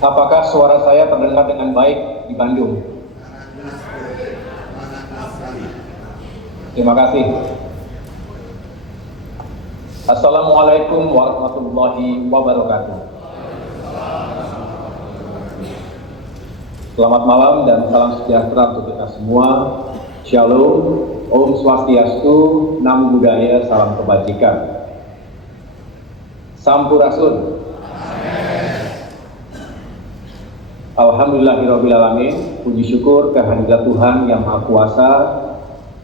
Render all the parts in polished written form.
Apakah suara saya terdengar dengan baik di Bandung? Terima kasih. Assalamualaikum warahmatullahi wabarakatuh. Selamat malam dan salam sejahtera untuk kita semua. Shalom, Om Swastiastu, Namo Buddhaya, salam kebajikan. Sampurasun. Alhamdulillahirrabbilalamin. Puji syukur kehadirat Tuhan Yang Maha Kuasa,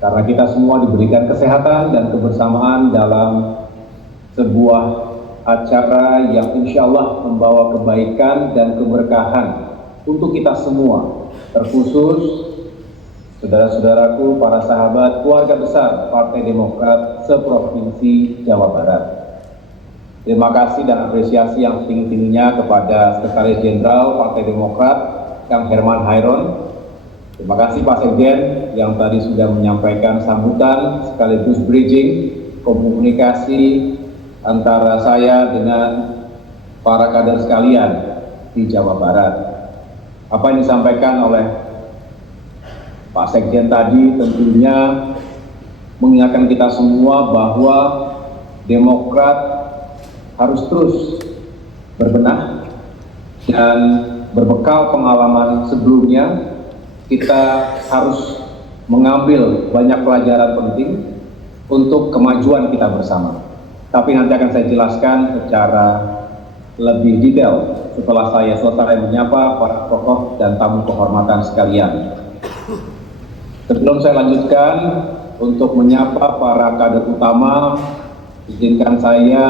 karena kita semua diberikan kesehatan dan kebersamaan dalam sebuah acara yang insya Allah membawa kebaikan dan keberkahan untuk kita semua, terkhusus saudara-saudaraku, para sahabat, keluarga besar Partai Demokrat seprovinsi Jawa Barat. Terima kasih dan apresiasi yang setinggi-tingginya kepada Sekretaris Jenderal Partai Demokrat, Kang Herman Hairon. Terima kasih Pak Sekjen yang tadi sudah menyampaikan sambutan sekaligus bridging komunikasi antara saya dengan para kader sekalian di Jawa Barat. Apa yang disampaikan oleh Pak Sekjen tadi tentunya mengingatkan kita semua bahwa Demokrat harus terus berbenah, dan berbekal pengalaman sebelumnya kita harus mengambil banyak pelajaran penting untuk kemajuan kita bersama. Tapi nanti akan saya jelaskan secara lebih detail setelah saya selesai menyapa para tokoh dan tamu kehormatan sekalian. Sebelum saya lanjutkan untuk menyapa para kader utama, izinkan saya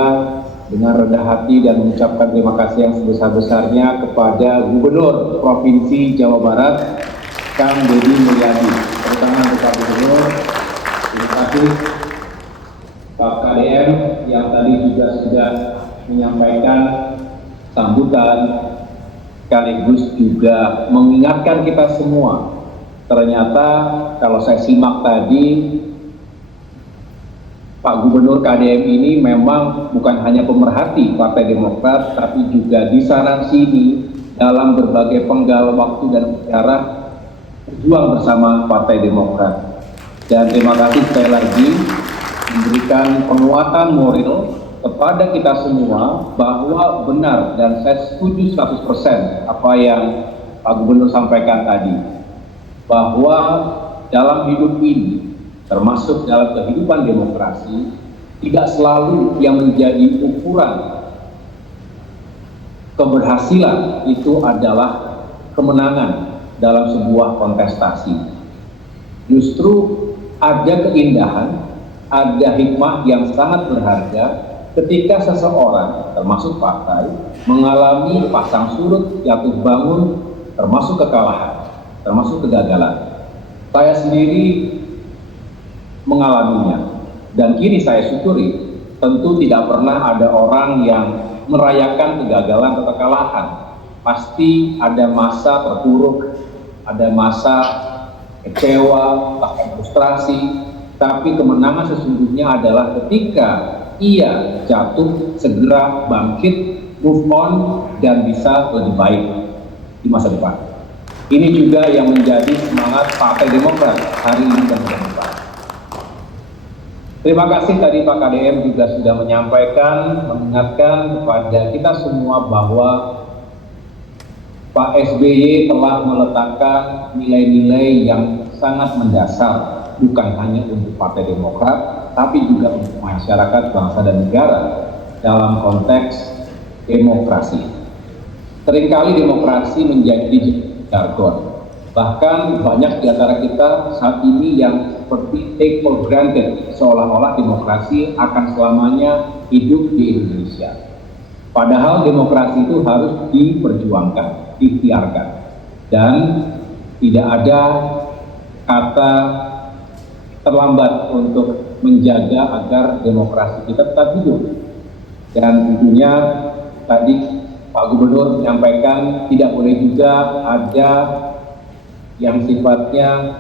dengan rendah hati dan mengucapkan terima kasih yang sebesar-besarnya kepada Gubernur Provinsi Jawa Barat, Kang Deddy Mulyadi. Terutama untuk Pak Gubernur, terima kasih Pak KDM yang tadi juga sudah menyampaikan sambutan, sekaligus juga mengingatkan kita semua. Ternyata kalau saya simak tadi, Pak Gubernur KDM ini memang bukan hanya pemerhati Partai Demokrat, tapi juga di sana sini dalam berbagai penggal waktu dan acara berjuang bersama Partai Demokrat. Dan terima kasih sekali lagi memberikan penguatan moral kepada kita semua bahwa benar, dan saya setuju 100% apa yang Pak Gubernur sampaikan tadi, bahwa dalam hidup ini, termasuk dalam kehidupan demokrasi, tidak selalu yang menjadi ukuran keberhasilan itu adalah kemenangan dalam sebuah kontestasi. Justru ada keindahan, ada hikmah yang sangat berharga ketika seseorang, termasuk partai, mengalami pasang surut, jatuh bangun, termasuk kekalahan, termasuk kegagalan. Saya sendiri mengalaminya, dan kini saya syukuri. Tentu tidak pernah ada orang yang merayakan kegagalan atau kekalahan. Pasti ada masa terpuruk, ada masa kecewa, bahkan frustrasi. Tapi kemenangan sesungguhnya adalah ketika ia jatuh, segera bangkit, move on, dan bisa lebih baik di masa depan. Ini juga yang menjadi semangat Partai Demokrat hari ini dan ke depan. Terima kasih tadi Pak KDM juga sudah menyampaikan, mengingatkan kepada kita semua bahwa Pak SBY telah meletakkan nilai-nilai yang sangat mendasar, bukan hanya untuk Partai Demokrat, tapi juga untuk masyarakat, bangsa dan negara dalam konteks demokrasi. Seringkali demokrasi menjadi jargon. Bahkan banyak di antara kita saat ini yang seperti take for granted, seolah-olah demokrasi akan selamanya hidup di Indonesia. Padahal demokrasi itu harus diperjuangkan, diikhtiarkan, dan tidak ada kata terlambat untuk menjaga agar demokrasi kita tetap hidup. Dan tentunya tadi Pak Gubernur menyampaikan tidak boleh juga ada yang sifatnya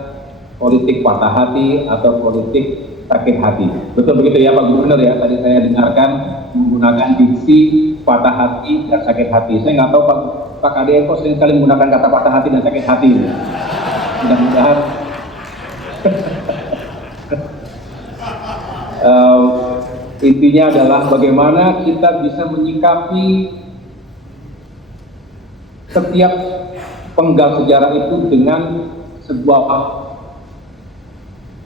politik patah hati atau politik sakit hati. Betul begitu ya Pak Gubernur ya, tadi saya dengarkan menggunakan diksi patah hati dan sakit hati. Saya nggak tahu Pak Kade kok sering sekali menggunakan kata patah hati dan sakit hati. Mudah-mudahan intinya adalah bagaimana kita bisa menyikapi setiap penggal sejarah itu dengan sebuah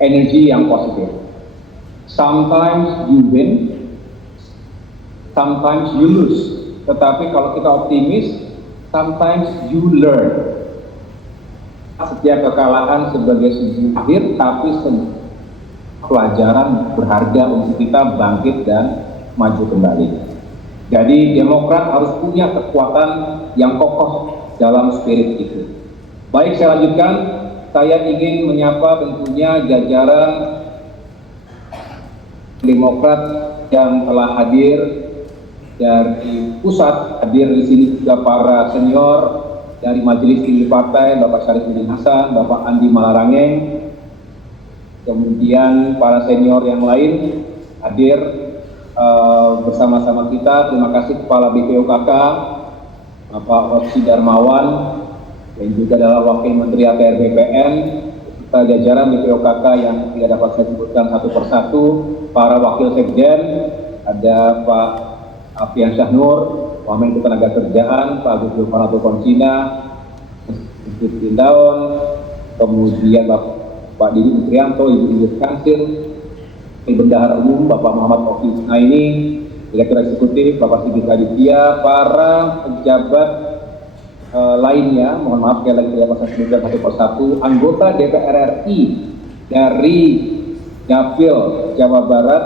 energi yang positif. Sometimes you win, sometimes you lose. Tetapi kalau kita optimis, sometimes you learn. Setiap kekalahan sebagai sebuah akhir, tapi pelajaran berharga untuk kita bangkit dan maju kembali. Jadi Demokrat harus punya kekuatan yang kokoh dalam spirit itu. Baik, saya lanjutkan. Saya ingin menyapa tentunya jajaran Demokrat yang telah hadir dari pusat. Hadir di sini juga para senior dari Majelis Tinggi Partai, Bapak Syarifudin Hasan, Bapak Andi Malarangeng, kemudian para senior yang lain hadir bersama-sama kita. Terima kasih Kepala BPOKK, Bapak Oksi Darmawan, yang juga adalah Wakil Menteri ATR BPN, serta jajaran BPOKK yang tidak dapat saya sebutkan satu persatu, para Wakil Sekjen, ada Pak Alfian Syahnur, Wamen Ketenagakerjaan, Pak Agus Zulfanato Konsina, Institut Indaon, kemudian Pak Didi Nutrianto, Ibu Ingrid Kansil, Bendahara Umum Bapak Muhammad Oki Isnaini, Direktur Eksekutif Bapak Sigit Aditya, para pejabat lainnya, mohon maaf sekali lagi tidak bisa sebutkan satu persatu, anggota DPR RI dari Dapil Jawa Barat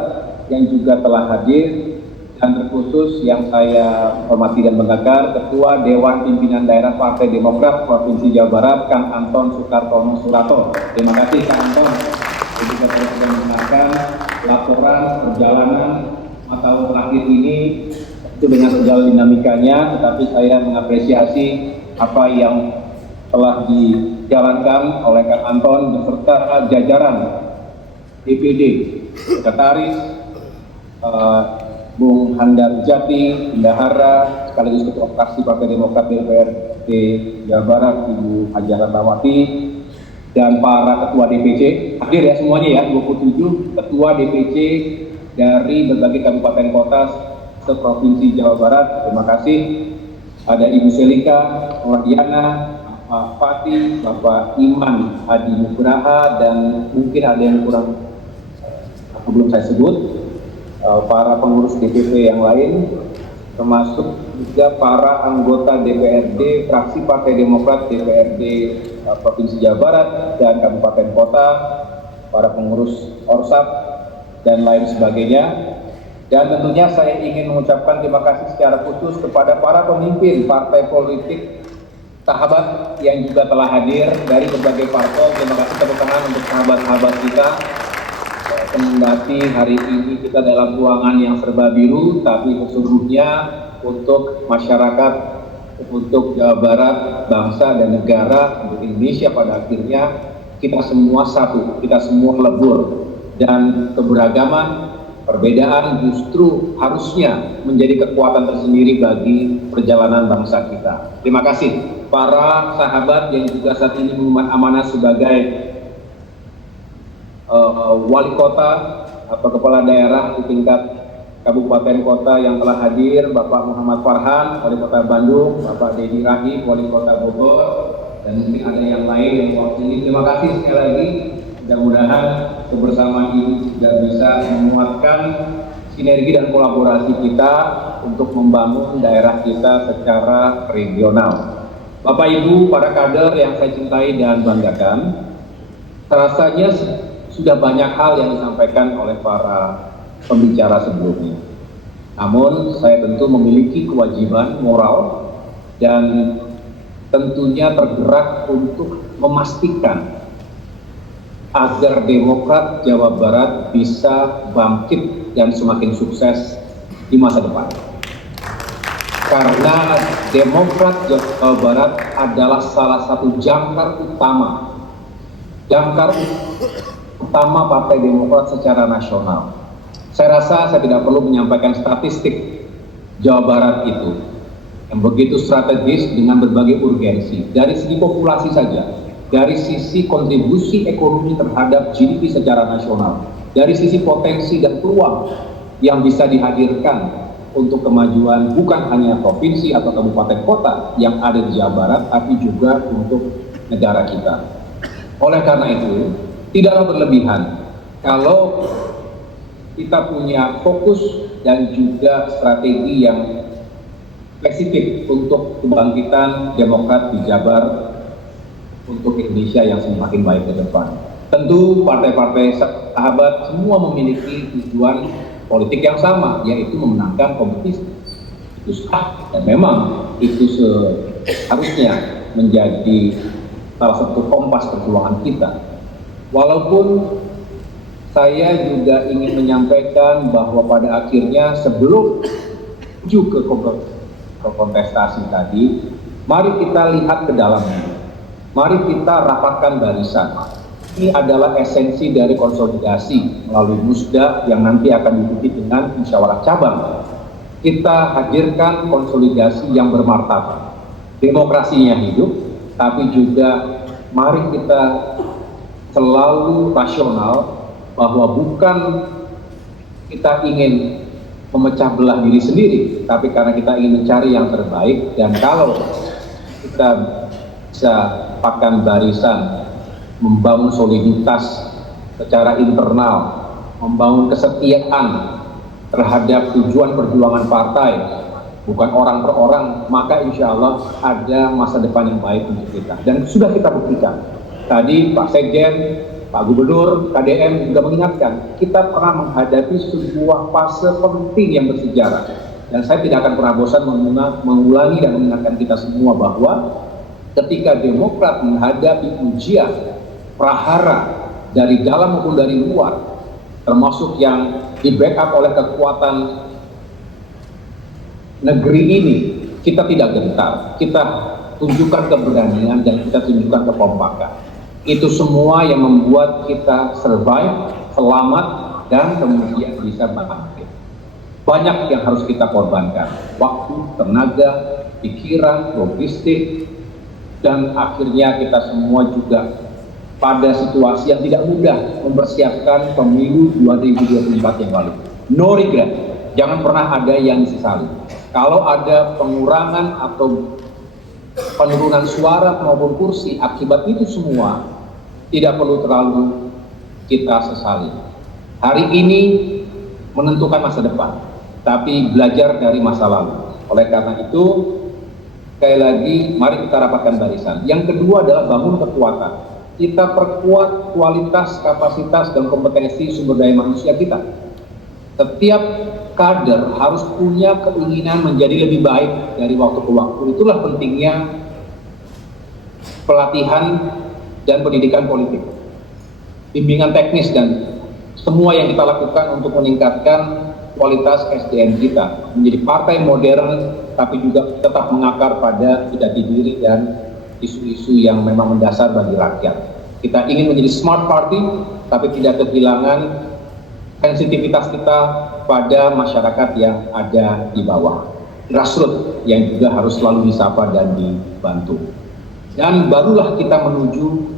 yang juga telah hadir, dan terkhusus yang saya hormati dan banggakan Ketua Dewan Pimpinan Daerah Partai Demokrat Provinsi Jawa Barat, Kang Anton Sukartono Surato. Terima kasih Kang Anton. Juga saya sudah mendengarkan laporan perjalanan 4 tahun terakhir ini itu dengan segala dinamikanya, tetapi saya mengapresiasi apa yang telah dijalankan oleh Kang Anton beserta jajaran DPD, Sekretaris, Bung Handar Jati, Bendahara, sekaligus Ketua Fraksi Partai Demokrat DPRD Jawa Barat, Ibu Haja Ratnawati, dan para Ketua DPC, hadir ya semuanya ya, 27 Ketua DPC dari berbagai kabupaten kota se-Provinsi Jawa Barat. Terima kasih. Ada Ibu Selika, Diana, Pak Fatih, Bapak Iman Hadi Nugraha, dan mungkin ada yang kurang belum saya sebut, para pengurus DPP yang lain, termasuk juga para anggota DPRD fraksi Partai Demokrat DPRD Provinsi Jawa Barat dan kabupaten kota, para pengurus Orsap dan lain sebagainya. Dan tentunya saya ingin mengucapkan terima kasih secara khusus kepada para pemimpin partai politik sahabat yang juga telah hadir dari berbagai parpol. Terima kasih, tepuk tangan untuk sahabat-sahabat kita. Kendati hari ini kita dalam ruangan yang serba biru, tapi sesungguhnya untuk masyarakat, untuk Jawa Barat, bangsa dan negara, untuk Indonesia pada akhirnya kita semua satu, kita semua lebur, dan keberagaman, perbedaan justru harusnya menjadi kekuatan tersendiri bagi perjalanan bangsa kita. Terima kasih para sahabat yang juga saat ini mengemban amanah sebagai wali kota atau kepala daerah di tingkat kabupaten kota yang telah hadir, Bapak Muhammad Farhan, Wali Kota Bandung, Bapak Dedi Rahim, Wali Kota Bogor, dan mungkin ada yang lain yang mewakili. Terima kasih sekali lagi. Mudah-mudahan kebersamaan ini juga bisa menguatkan sinergi dan kolaborasi kita untuk membangun daerah kita secara regional. Bapak Ibu, para kader yang saya cintai dan banggakan, rasanya sudah banyak hal yang disampaikan oleh para pembicara sebelumnya. Namun saya tentu memiliki kewajiban moral dan tentunya tergerak untuk memastikan agar Demokrat Jawa Barat bisa bangkit dan semakin sukses di masa depan. Karena Demokrat Jawa Barat adalah salah satu jangkar utama utama Partai Demokrat secara nasional. Saya rasa saya tidak perlu menyampaikan statistik Jawa Barat itu yang begitu strategis dengan berbagai urgensi. Dari segi populasi saja, dari sisi kontribusi ekonomi terhadap GDP secara nasional, dari sisi potensi dan peluang yang bisa dihadirkan untuk kemajuan bukan hanya provinsi atau kabupaten kota yang ada di Jawa Barat, tapi juga untuk negara kita. Oleh karena itu, tidaklah berlebihan kalau kita punya fokus dan juga strategi yang spesifik untuk kebangkitan Demokrat di Jabar untuk Indonesia yang semakin baik ke depan. Tentu partai-partai sahabat semua memiliki tujuan politik yang sama, yaitu memenangkan kompetisi. Itu sah dan memang itu seharusnya menjadi salah satu kompas perjuangan kita. Walaupun saya juga ingin menyampaikan bahwa pada akhirnya sebelum menuju ke kontestasi tadi, mari kita lihat ke dalamnya. Mari kita rapatkan barisan. Ini adalah esensi dari konsolidasi melalui musda yang nanti akan diikuti dengan musyawarah cabang. Kita hadirkan konsolidasi yang bermartabat. Demokrasinya hidup, tapi juga mari kita selalu rasional bahwa bukan kita ingin memecah belah diri sendiri, tapi karena kita ingin mencari yang terbaik. Dan kalau kita bisa pakan barisan, membangun soliditas secara internal, membangun kesetiaan terhadap tujuan perjuangan partai, bukan orang per orang, maka insya Allah ada masa depan yang baik untuk kita. Dan sudah kita buktikan. Tadi Pak Sekjen, Pak Gubernur, KDM juga mengingatkan, kita pernah menghadapi sebuah fase penting yang bersejarah. Dan saya tidak akan pernah bosan mengulangi dan mengingatkan kita semua bahwa ketika Demokrat menghadapi ujian prahara dari dalam maupun dari luar, termasuk yang di backup oleh kekuatan negeri ini, kita tidak gentar, kita tunjukkan keberanian dan kita tunjukkan kekompakan. Itu semua yang membuat kita survive, selamat, dan kemudian bisa bangkit. Banyak yang harus kita korbankan, waktu, tenaga, pikiran, logistik, dan akhirnya kita semua juga pada situasi yang tidak mudah mempersiapkan pemilu 2024 yang lalu. No regret, jangan pernah ada yang disesali. Kalau ada pengurangan atau penurunan suara maupun kursi akibat itu semua, tidak perlu terlalu kita sesali. Hari ini menentukan masa depan, tapi belajar dari masa lalu. Oleh karena itu, sekali lagi, mari kita rapatkan barisan. Yang kedua adalah bangun kekuatan. Kita perkuat kualitas, kapasitas, dan kompetensi sumber daya manusia kita. Setiap kader harus punya keinginan menjadi lebih baik dari waktu ke waktu. Itulah pentingnya pelatihan dan pendidikan politik, bimbingan teknis, dan semua yang kita lakukan untuk meningkatkan kualitas SDM kita menjadi partai modern, tapi juga tetap mengakar pada jati diri dan isu-isu yang memang mendasar bagi rakyat. Kita ingin menjadi smart party, tapi tidak kehilangan sensitivitas kita pada masyarakat yang ada di bawah, grassroots yang juga harus selalu disapa dan dibantu. Dan barulah kita menuju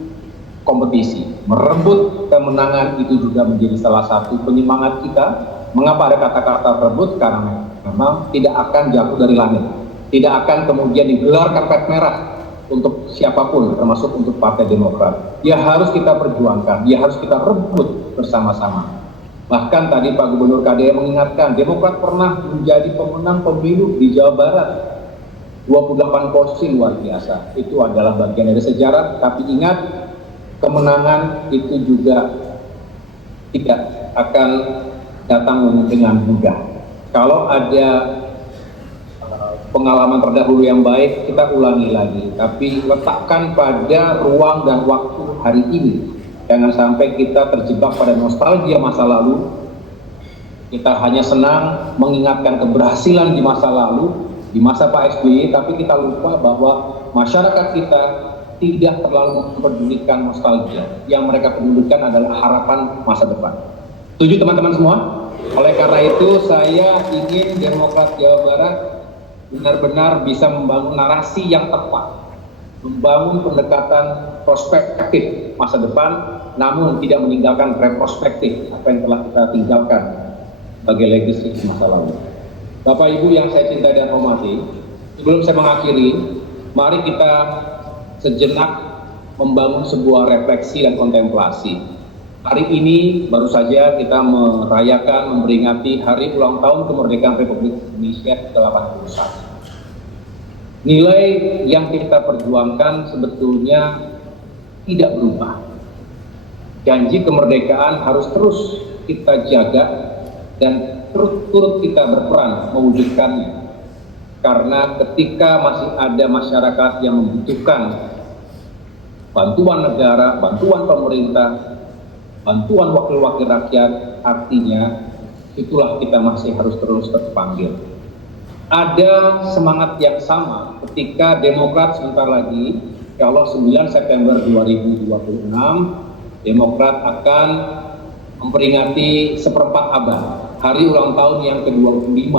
kompetisi. Merebut kemenangan itu juga menjadi salah satu penyemangat kita. Mengapa ada kata-kata rebut? Karena memang tidak akan jatuh dari langit, tidak akan kemudian digelar karpet merah untuk siapapun, termasuk untuk Partai Demokrat. Dia harus kita perjuangkan, dia harus kita rebut bersama-sama. Bahkan tadi Pak Gubernur KDM mengingatkan, Demokrat pernah menjadi pemenang pemilu di Jawa Barat, 28 kursi, luar biasa. Itu adalah bagian dari sejarah, tapi ingat, kemenangan itu juga tidak akan datang dengan mudah. Kalau ada pengalaman terdahulu yang baik, kita ulangi lagi, tapi letakkan pada ruang dan waktu hari ini. Jangan sampai kita terjebak pada nostalgia masa lalu. Kita hanya senang mengingatkan keberhasilan di masa lalu, di masa Pak SBY, tapi kita lupa bahwa masyarakat kita tidak terlalu mempedulikan nostalgia. Yang mereka pedulikan adalah harapan masa depan. Setuju teman-teman semua? Oleh karena itu saya ingin Demokrat Jawa Barat benar-benar bisa membangun narasi yang tepat, membangun pendekatan prospektif masa depan, namun tidak meninggalkan retrospektif apa yang telah kita tinggalkan sebagai legasi masa lalu. Bapak Ibu yang saya cintai dan hormati, sebelum saya mengakhiri, mari kita sejenak membangun sebuah refleksi dan kontemplasi. Hari ini baru saja kita merayakan, memperingati hari ulang tahun kemerdekaan Republik Indonesia ke-81. Nilai yang kita perjuangkan sebetulnya tidak berubah. Janji kemerdekaan harus terus kita jaga dan turut kita berperan mewujudkannya. Karena ketika masih ada masyarakat yang membutuhkan bantuan negara, bantuan pemerintah, bantuan wakil-wakil rakyat, artinya itulah kita masih harus terus terpanggil. Ada semangat yang sama ketika Demokrat sebentar lagi, ya Allah 9 September 2026, Demokrat akan memperingati seperempat abad, hari ulang tahun yang ke-25.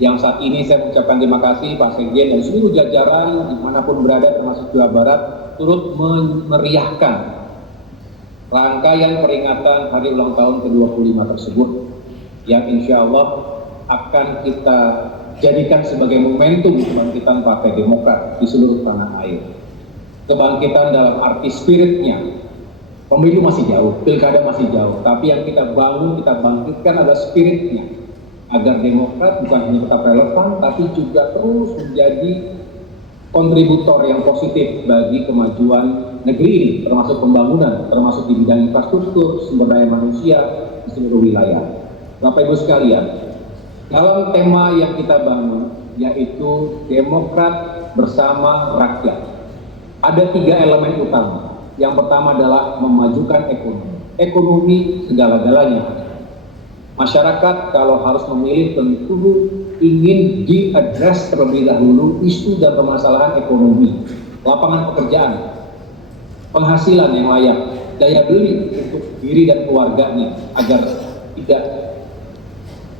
Yang saat ini saya mengucapkan terima kasih Pak Sekjen dan seluruh jajaran dimanapun berada termasuk Jawa Barat turut memeriahkan rangkaian peringatan hari ulang tahun ke-25 tersebut yang insya Allah akan kita jadikan sebagai momentum kebangkitan Partai Demokrat di seluruh tanah air. Kebangkitan dalam arti spiritnya. Pemilu masih jauh, pilkada masih jauh, tapi yang kita bangun, kita bangkitkan adalah spiritnya. Agar Demokrat bukan hanya tetap relevan, tapi juga terus menjadi kontributor yang positif bagi kemajuan negeri ini, termasuk pembangunan, termasuk di bidang infrastruktur, sumber daya manusia di seluruh wilayah. Bapak Ibu sekalian, dalam tema yang kita bangun, yaitu Demokrat bersama rakyat, ada 3 elemen utama. Yang pertama adalah memajukan ekonomi. Ekonomi segala-galanya. Masyarakat kalau harus memilih tentu ingin diadres terlebih dahulu isu dan permasalahan ekonomi, lapangan pekerjaan, penghasilan yang layak, daya beli untuk diri dan keluarganya agar tidak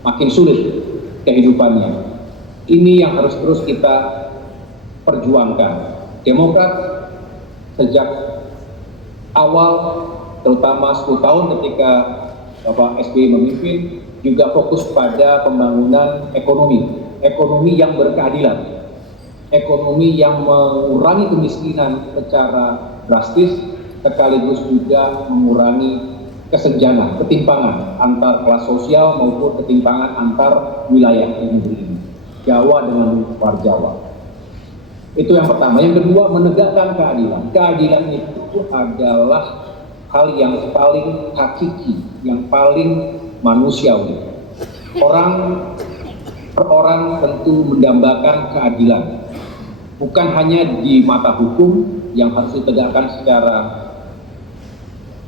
makin sulit kehidupannya. Ini yang harus terus kita perjuangkan. Demokrat sejak awal, terutama 10 tahun ketika Bapak SBY memimpin, juga fokus pada pembangunan ekonomi yang berkeadilan, ekonomi yang mengurangi kemiskinan secara drastis, sekaligus juga mengurangi kesenjangan, ketimpangan antar kelas sosial maupun ketimpangan antar wilayah di negeri ini, Jawa dengan luar Jawa. Itu yang pertama. Yang kedua, menegakkan keadilan. Keadilan itu adalah hal yang paling hakiki, yang paling manusiawi. Orang per orang tentu mendambakan keadilan, bukan hanya di mata hukum yang harus ditegakkan secara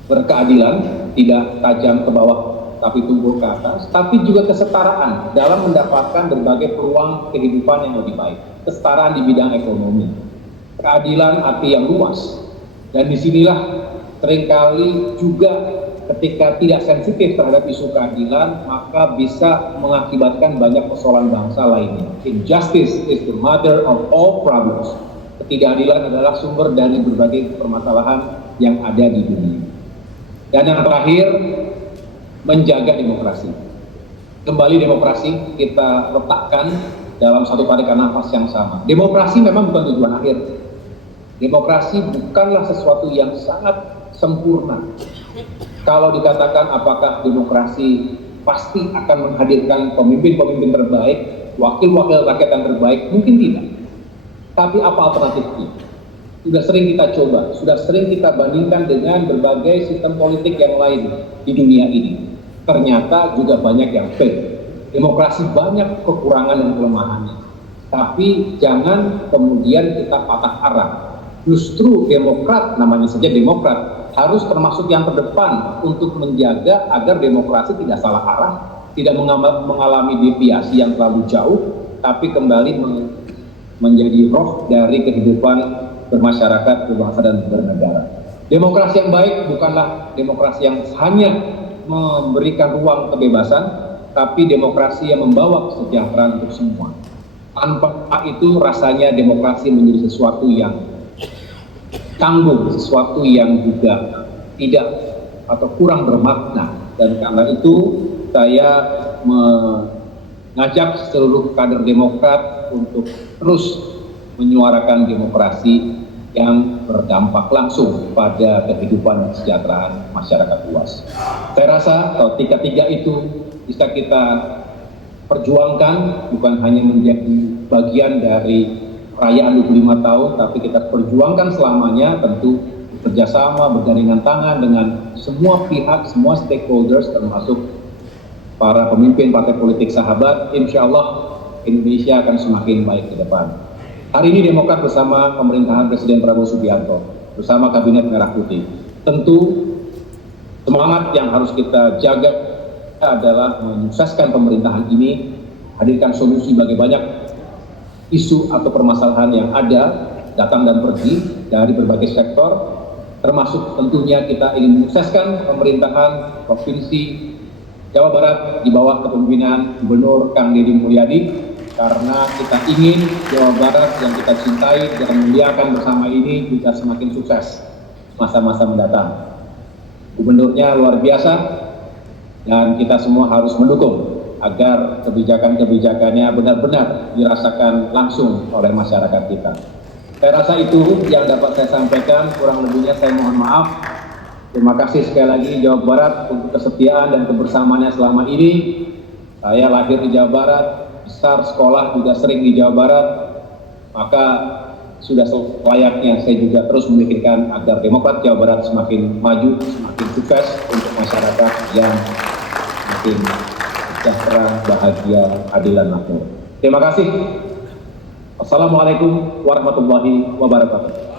berkeadilan, tidak tajam ke bawah tapi tumbuh ke atas, tapi juga kesetaraan dalam mendapatkan berbagai peluang kehidupan yang lebih baik. Kesetaraan di bidang ekonomi, keadilan arti yang luas, dan disinilah seringkali juga ketika tidak sensitif terhadap isu keadilan, maka bisa mengakibatkan banyak persoalan bangsa lainnya. Injustice is the mother of all problems. Ketidakadilan adalah sumber dari berbagai permasalahan yang ada di dunia. Dan yang terakhir, menjaga demokrasi. Kembali demokrasi kita letakkan dalam satu tarikan nafas yang sama. Demokrasi memang bukan tujuan akhir. Demokrasi bukanlah sesuatu yang sangat sempurna. Kalau dikatakan apakah demokrasi pasti akan menghadirkan pemimpin-pemimpin terbaik, wakil-wakil rakyat yang terbaik, mungkin tidak. Tapi apa alternatifnya? Sudah sering kita coba, sudah sering kita bandingkan dengan berbagai sistem politik yang lain di dunia ini. Ternyata juga banyak yang fail. Demokrasi banyak kekurangan dan kelemahannya. Tapi jangan kemudian kita patah arah. Justru Demokrat, namanya saja Demokrat, harus termasuk yang terdepan untuk menjaga agar demokrasi tidak salah arah, tidak mengalami deviasi yang terlalu jauh, tapi kembali menjadi roh dari kehidupan bermasyarakat, berbangsa, dan bernegara. Demokrasi yang baik bukanlah demokrasi yang hanya memberikan ruang kebebasan, tapi demokrasi yang membawa kesejahteraan untuk semua. Tanpa itu rasanya demokrasi menjadi sesuatu yang tanggung, sesuatu yang juga tidak atau kurang bermakna. Dan karena itu saya mengajak seluruh kader Demokrat untuk terus menyuarakan demokrasi yang berdampak langsung pada kehidupan kesejahteraan masyarakat luas. Saya rasa kalau tiga itu bisa kita perjuangkan, bukan hanya menjadi bagian dari perayaan 25 tahun, tapi kita perjuangkan selamanya, tentu bekerjasama, bergandingan tangan dengan semua pihak, semua stakeholders, termasuk para pemimpin partai politik sahabat. Insya Allah Indonesia akan semakin baik ke depan. Hari ini Demokrat bersama pemerintahan Presiden Prabowo Subianto, bersama Kabinet Merah Putih, tentu semangat yang harus kita jaga adalah menyukseskan pemerintahan ini, hadirkan solusi bagi banyak isu atau permasalahan yang ada, datang dan pergi dari berbagai sektor, termasuk tentunya kita ingin menyukseskan pemerintahan Provinsi Jawa Barat di bawah kepemimpinan Gubernur Kang Deddy Mulyadi, karena kita ingin Jawa Barat yang kita cintai dan muliakan bersama ini bisa semakin sukses masa-masa mendatang. Gubernurnya luar biasa dan kita semua harus mendukung agar kebijakan-kebijakannya benar-benar dirasakan langsung oleh masyarakat kita. Saya rasa itu yang dapat saya sampaikan, kurang lebihnya saya mohon maaf. Terima kasih sekali lagi Jawa Barat untuk kesetiaan dan kebersamaannya selama ini. Saya lahir di Jawa Barat, besar sekolah juga sering di Jawa Barat, maka sudah selayaknya saya juga terus memikirkan agar Demokrat Jawa Barat semakin maju, semakin sukses untuk masyarakat yang semakin sejahtera, bahagia, adil, dan makmur. Terima kasih. Assalamualaikum warahmatullahi wabarakatuh.